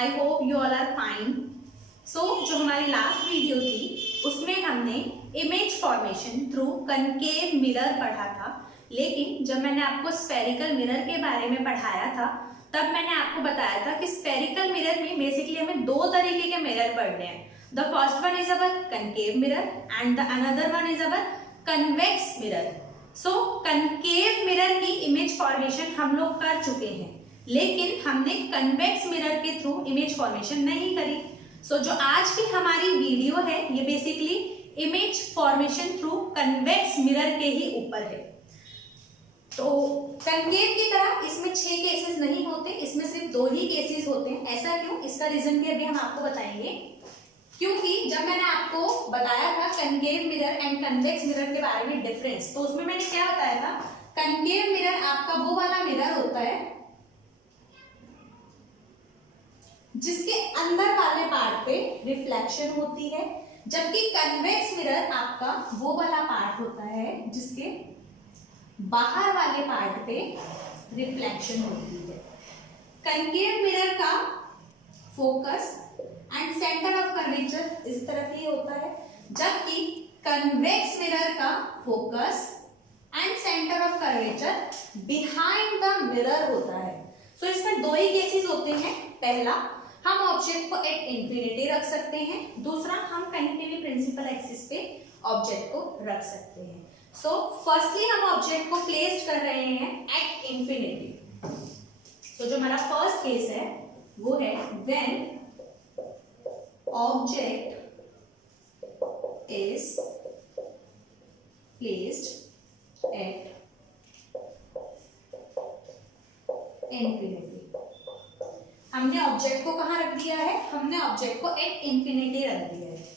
I hope you all are fine. So जो हमारी last video थी उसमें हमने image formation through concave mirror पढ़ा था, लेकिन जब मैंने आपको स्फेरिकल मिरर के बारे में पढ़ाया था तब मैंने आपको बताया था कि स्फेरिकल मिरर में बेसिकली हमें दो तरीके के मिरर पढ़ने हैं। The first one is our concave mirror and the another one is our convex mirror. So concave mirror की इमेज फॉर्मेशन हम लोग कर चुके हैं, लेकिन हमने कन्वेक्स मिरर के थ्रू इमेज फॉर्मेशन नहीं करी। सो जो आज की हमारी वीडियो है ये basically image formation through convex mirror के ही ऊपर है। तो कनकेव की तरह इसमें 6 केसेस नहीं होते, इसमें सिर्फ 2 ही केसेस होते हैं। ऐसा क्यों, इसका रीजन भी अभी हम आपको बताएंगे। क्योंकि जब मैंने आपको बताया था concave mirror and convex mirror के बारे में डिफरेंस, तो उसमें मैंने क्या बताया था, कनकेव मिरर आपका वो वाला मिरर होता है जिसके अंदर वाले पार्ट पे रिफ्लेक्शन होती है, जबकि कन्वेक्स मिरर आपका वो वाला पार्ट होता है जिसके बाहर वाले पार्ट पे रिफ्लेक्शन होती है। कनकेव मिरर का focus and centre of curvature इस तरफ ही होता है, जबकि कन्वेक्स मिरर का focus and centre of curvature behind the mirror होता है। सो इसमें 2 ही केसेस होते हैं। पहला, हम ऑब्जेक्ट को एट इंफिनिटी रख सकते हैं, दूसरा हम कहीं पे भी प्रिंसिपल एक्सिस पे ऑब्जेक्ट को रख सकते हैं। सो फर्स्टली हम ऑब्जेक्ट को प्लेस कर रहे हैं एट इंफिनिटी। सो जो हमारा फर्स्ट केस है वो है when object is placed at infinity। हमने ऑब्जेक्ट को कहां रख दिया है, हमने ऑब्जेक्ट को एट इंफिनिटी रख दिया है।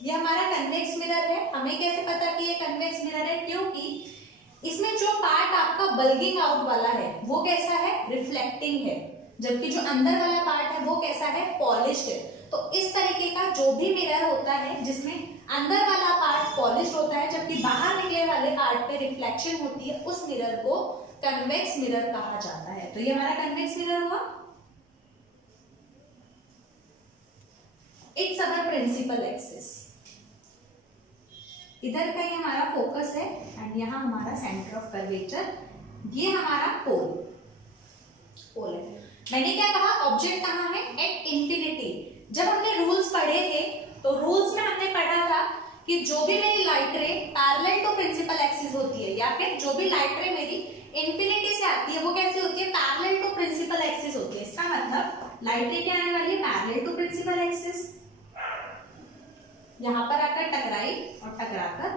ये हमारा कन्वेक्स मिरर है। हमें कैसे पता कि ये कन्वेक्स मिरर है, क्योंकि इसमें जो पार्ट आपका बल्गिंग आउट वाला है वो कैसा है, रिफ्लेक्टिंग है, जबकि जो अंदर वाला पार्ट है वो कैसा है, पॉलिश्ड है। तो इस तरीके का जो भी मिरर होता है जिसमें अंदर वाला पार्ट पॉलिश्ड होता है जबकि बाहर निकले वाले पार्ट पे रिफ्लेक्शन होती है, उस मिरर को कन्वेक्स मिरर कहा जाता है। तो ये हमारा कन्वेक्स मिरर हुआ। It's our principal axis. इधर का ही हमारा फोकस है एंड यहाँ हमारा सेंटर ऑफ कर्वेचर, ये हमारा पोल है। मैंने क्या कहा, ऑब्जेक्ट कहाँ है, एट इंफिनिटी। जब हमने रूल्स पढ़े थे तो रूल्स में हमने पढ़ा था कि जो भी मेरी light ray parallel to principal axis होती है, या फिर जो भी लाइट रे मेरी इंफिनिटी से आती है वो कैसी होती है, पैरेलल टू प्रिंसिपल एक्सिस होती है। इसका मतलब लाइट रे क्या आने वाली है, पैरेलल टू प्रिंसिपल एक्सिस। यहां पर आकर टकराई और टकराकर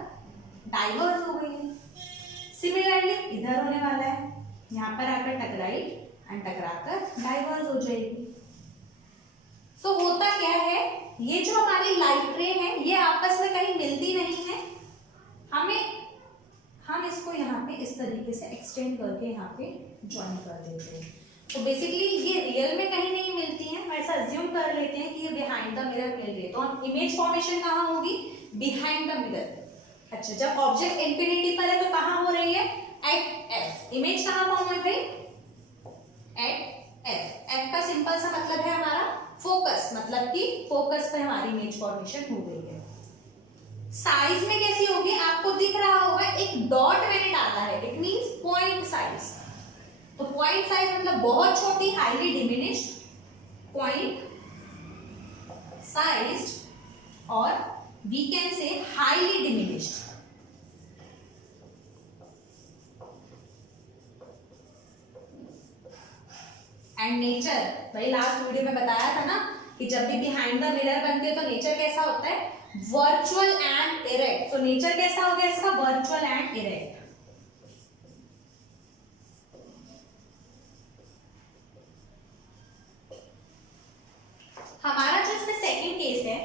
डाइवर्ज हो गई है। सिमिलरली इधर होने वाला है, यहां पर आकर टकराई एंड टकराकर डाइवर्ज हो जाएगी। सो होता क्या है, ये जो हमारी लाइट रे है ये आपस में कहीं मिलती नहीं है, हम इसको यहाँ पे इस तरीके से एक्सटेंड करके यहाँ पे ज्वाइन कर देते हैं। तो बेसिकली ये रियल में कहीं नहीं मिलती हैं, हम ऐसा अज्यूम कर लेते हैं कि ये बिहाइंड द मिरर मिल रही है। तो हम इमेज फॉर्मेशन कहाँ होगी, बिहाइंड द मिरर। अच्छा, जब ऑब्जेक्ट इंफिनिटी पर है तो कहाँ हो रही है, एट एफ। इमेज कहाँ फॉर्म हो गई, एट एफ। एफ का सिंपल सा मतलब है हमारा फोकस, मतलब कि फोकस पर हमारी इमेज फॉर्मेशन हो गई है। साइज में कैसी होगी, आपको दिख रहा होगा एक डॉट मैंने डाला है, इट मींस पॉइंट साइज। तो पॉइंट साइज मतलब बहुत छोटी, हाईली डिमिनिश्ड, पॉइंट साइज्ड, और we can say highly diminished. And nature, भाई लास्ट वीडियो में बताया था ना कि जब भी बिहाइंड द मिरर बनती है तो नेचर कैसा होता है, वर्चुअल एंड इरेक्ट। तो नेचर कैसा हो गया इसका, वर्चुअल एंड इरेक्ट। हमारा जो इसमें सेकंड केस है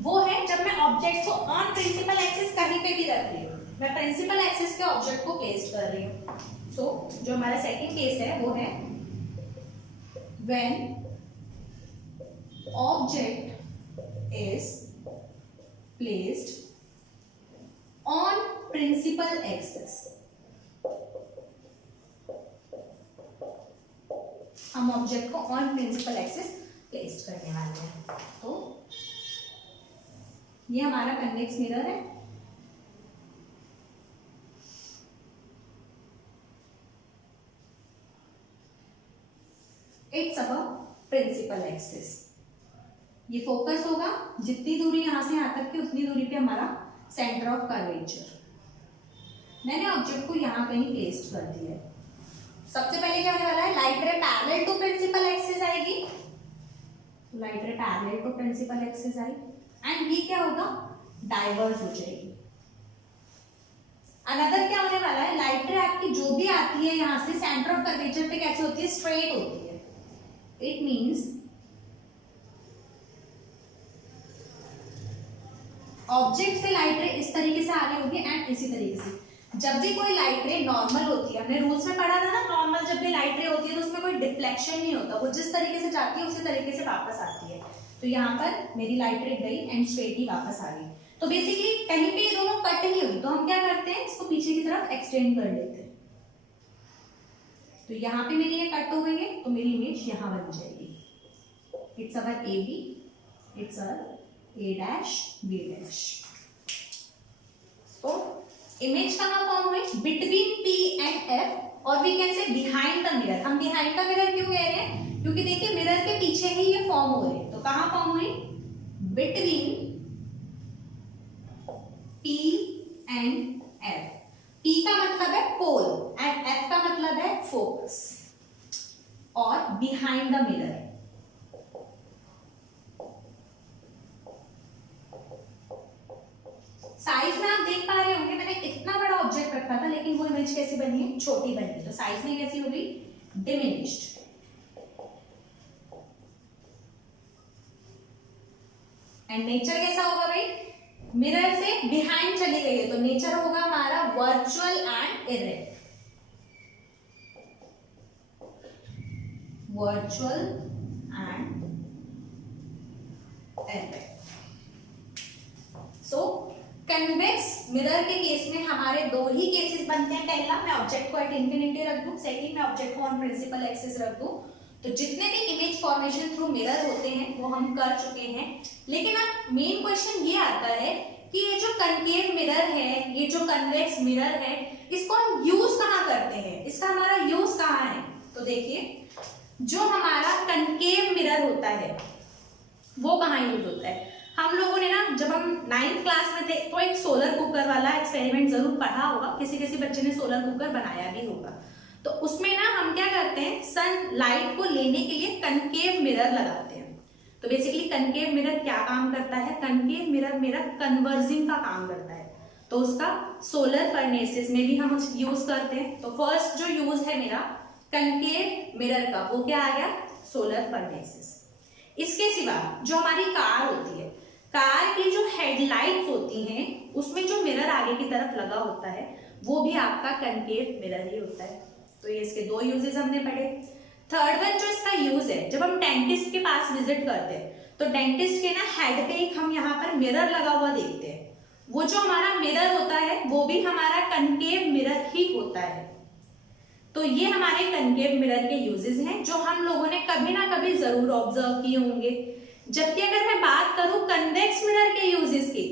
वो है जब मैं ऑब्जेक्ट को ऑन प्रिंसिपल एक्सिस कहीं पे भी रख रही हूँ, मैं प्रिंसिपल एक्सिस पे ऑब्जेक्ट को प्लेस कर रही हूँ। सो जो हमारा सेकंड केस है वो है when object is placed on principal axis. हम ऑब्जेक्ट को ऑन प्रिंसिपल एक्सिस प्लेस करने वाले हैं। तो ये हमारा कन्वेक्स मिरर है। It's about principal axis. ये फोकस होगा, जितनी दूरी यहां से यहां तक की उतनी दूरी पे हमारा सेंटर ऑफ कर्वेचर। मैंने ऑब्जेक्ट को यहां कहीं प्लेस्ड कर दिया है। सबसे पहले क्या होने वाला है, light ray parallel to principal axis आएगी। Light ray parallel to principal axis आई एंड ये क्या होगा, डाइवर्ज हो जाएगी। अनदर क्या होने वाला है, लाइट रे आपकी जो भी आती है यहां से सेंटर ऑफ कर्वेचर पे कैसे होती है, स्ट्रेट होती है। इट मींस ऑब्जेक्ट से लाइट रे इस तरीके से आगे होगी एंड इसी तरीके से। जब भी कोई लाइट रे नॉर्मल होती है, हमने रूल्स में पढ़ा था ना, नॉर्मल जब भी लाइट रे होती है तो उसमें कोई डिफ्लेक्शन नहीं होता, वो जिस तरीके से जाती है उसी तरीके से वापस आती है। तो यहाँ पर मेरी लाइट रे गई एंड स्ट्रेट ही वापस आ गई। तो बेसिकली कहीं पे ये दोनों कट नहीं हुई, तो हम क्या करते हैं, इसको पीछे की तरफ एक्सटेंड कर लेते हैं। तो यहाँ पे मेरी ये कट हो गई है, तो मेरी इमेज यहाँ बन जाएगी। It's our A B, it's our A dash B dash. तो इमेज कहाँ फॉर्म हुई, बिटवीन पी एंड एफ, और we can say behind the mirror. हम बिहाइंड द मिरर क्यों कह रहे हैं, क्योंकि देखिए मिरर के पीछे ही ये फॉर्म हो रहे हैं। तो कहाँ फॉर्म हुई, between P and F. P का मतलब है पोल एंड एफ का मतलब है फोकस, और बिहाइंड द मिरर। साइज में आप देख पा रहे होंगे मैंने इतना बड़ा ऑब्जेक्ट रखा था, लेकिन वो इमेज कैसी बनी है, छोटी बनी है। तो साइज में कैसी होगी, डिमिनिश्ड। एंड नेचर कैसा होगा भाई, मिरर से बिहाइंड चली गई है, तो नेचर होगा हमारा virtual and erect. Virtual and erect. So convex mirror के केस में हमारे दो ही केसेस बनते हैं। पहला, मैं ऑब्जेक्ट को एट इंफिनिटी रख दूं, सेकंड मैं ऑब्जेक्ट को ऑन प्रिंसिपल एक्सिस रख दूं। तो जितने भी इमेज फॉर्मेशन थ्रू मिरर होते हैं वो हम कर चुके हैं। लेकिन अब मेन क्वेश्चन ये आता है कि ये जो कनकेव मिरर है, ये जो कन्वेक्स मिरर है, इसको हम यूज कहाँ करते हैं, इसका हमारा यूज कहाँ है। तो देखिए, जो हमारा कनकेव मिरर होता है वो कहाँ यूज होता है। हम लोगों ने ना, जब हम 9th क्लास में थे तो एक सोलर कुकर वाला एक्सपेरिमेंट जरूर पढ़ा होगा, किसी किसी बच्चे ने सोलर कुकर बनाया भी होगा। तो उसमें ना हम क्या करते हैं, सन लाइट को लेने के लिए कनकेव मिरर लगाते हैं। तो बेसिकली कनकेव मिरर क्या काम करता है, कनकेव मिरर मेरा कन्वर्जिंग का काम करता है। तो उसका सोलर फर्नेसेस में भी हम यूज करते हैं। तो फर्स्ट जो यूज है मेरा कनकेव मिरर का, वो क्या आ गया, सोलर फर्नेसेस। इसके सिवा जो हमारी कार होती है, कार की जो हेडलाइट्स होती हैं उसमें जो मिरर आगे की तरफ लगा होता है वो भी आपका कनकेव मिरर ही होता है। तो ये इसके दो यूजेस हमने पढ़े। थर्ड वन जो इसका यूज है, जब हम डेंटिस्ट के पास विजिट करते हैं तो डेंटिस्ट के ना हेड पे एक हम यहाँ पर मिरर लगा हुआ देखते हैं। वो जो हमारा मिरर होता है वो भी हमारा कनकेव मिरर ही होता है। तो ये हमारे कनकेव मिरर के यूजेस हैं जो हम लोगों ने कभी ना कभी जरूर ऑब्जर्व किए होंगे। जबकि अगर मैं बात करूं कन्वेक्स मिरर के यूजेस की,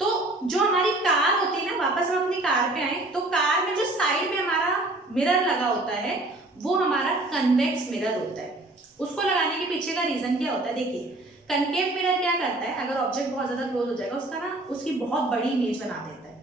तो जो हमारी कार होती है ना, वापस हम अपनी कार पे आए, तो कार में जो साइड में हमारा मिरर लगा होता है वो हमारा कन्वेक्स मिरर होता है। उसको लगाने के पीछे का रीजन क्या होता है, देखिए कनकेव मिरर क्या करता है, अगर ऑब्जेक्ट बहुत ज्यादा क्लोज हो जाएगा उसका ना, उसकी बहुत बड़ी इमेज बना देता है।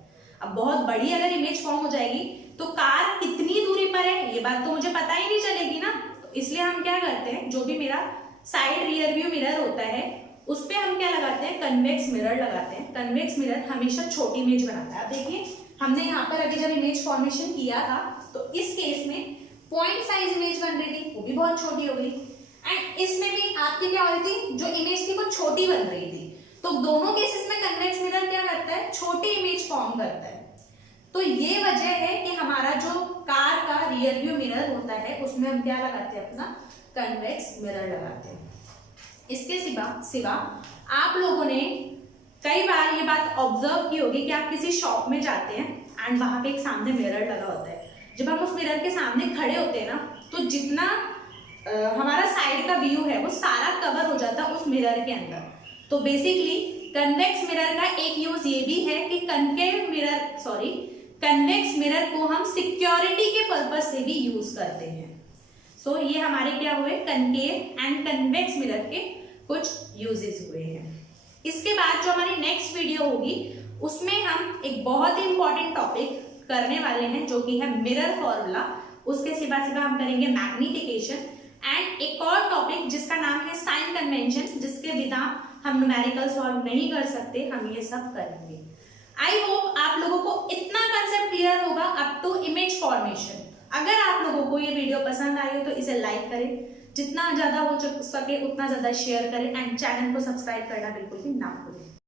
अब बहुत बड़ी अगर इमेज फॉर्म हो जाएगी तो कार कितनी दूरी पर है ये बात तो मुझे पता ही नहीं चलेगी ना। तो इसलिए हम क्या करते हैं, जो भी मेरा साइड रियर व्यू मिरर होता है उस पे हम क्या लगाते हैं, कन्वेक्स मिरर लगाते हैं। कन्वेक्स मिरर हमेशा छोटी इमेज बनाता है। अब देखिए हमने यहाँ पर अभी जब इमेज फॉर्मेशन किया था तो इस केस में पॉइंट साइज इमेज बन रही थी, वो भी बहुत छोटी हो गई। एंड इसमें भी आपकी क्या हो रही थी, जो इमेज थी वो छोटी बन रही थी। तो दोनों केसेस में कन्वेक्स मिरर क्या करता है, छोटी इमेज फॉर्म करता है। तो ये वजह है कि हमारा जो कार का रियर व्यू मिरर होता है उसमें हम क्या लगाते हैं, अपना कन्वेक्स मिरर लगाते हैं। इसके सिवा आप लोगों ने कई बार ये बात ऑब्जर्व की होगी कि आप किसी शॉप में जाते हैं एंड वहां पे एक सामने मिरर लगा होता है। जब हम उस मिरर के सामने खड़े होते हैं ना, तो जितना हमारा साइड का व्यू है वो सारा कवर हो जाता है उस मिरर के अंदर। तो बेसिकली कन्वेक्स मिरर का एक यूज ये भी है कि कन्वेक्स मिरर को हम सिक्योरिटी के पर्पज से भी यूज करते हैं। सो ये हमारे क्या हुए, कनकेव एंड कन्वेक्स मिरर के कुछ यूजेस हुए हैं। इसके बाद जो हमारी नेक्स्ट वीडियो होगी उसमें हम एक बहुत ही इंपॉर्टेंट टॉपिक करने वाले हैं जो कि है मिरर फॉर्मूला। उसके सिवा हम करेंगे मैग्निफिकेशन एंड एक और टॉपिक जिसका नाम है साइन कन्वेंशन, जिसके बिना हम न्यूमेरिकल सॉल्व नहीं कर सकते, हम ये सब करेंगे। आई होप आप लोगों को इतना कंसेप्ट क्लियर होगा अप टू इमेज फॉर्मेशन। अगर आप लोगों को ये वीडियो पसंद आई हो तो इसे लाइक करें, जितना ज्यादा हो सके उतना ज्यादा शेयर करें एंड चैनल को सब्सक्राइब करना बिल्कुल भी ना भूलें।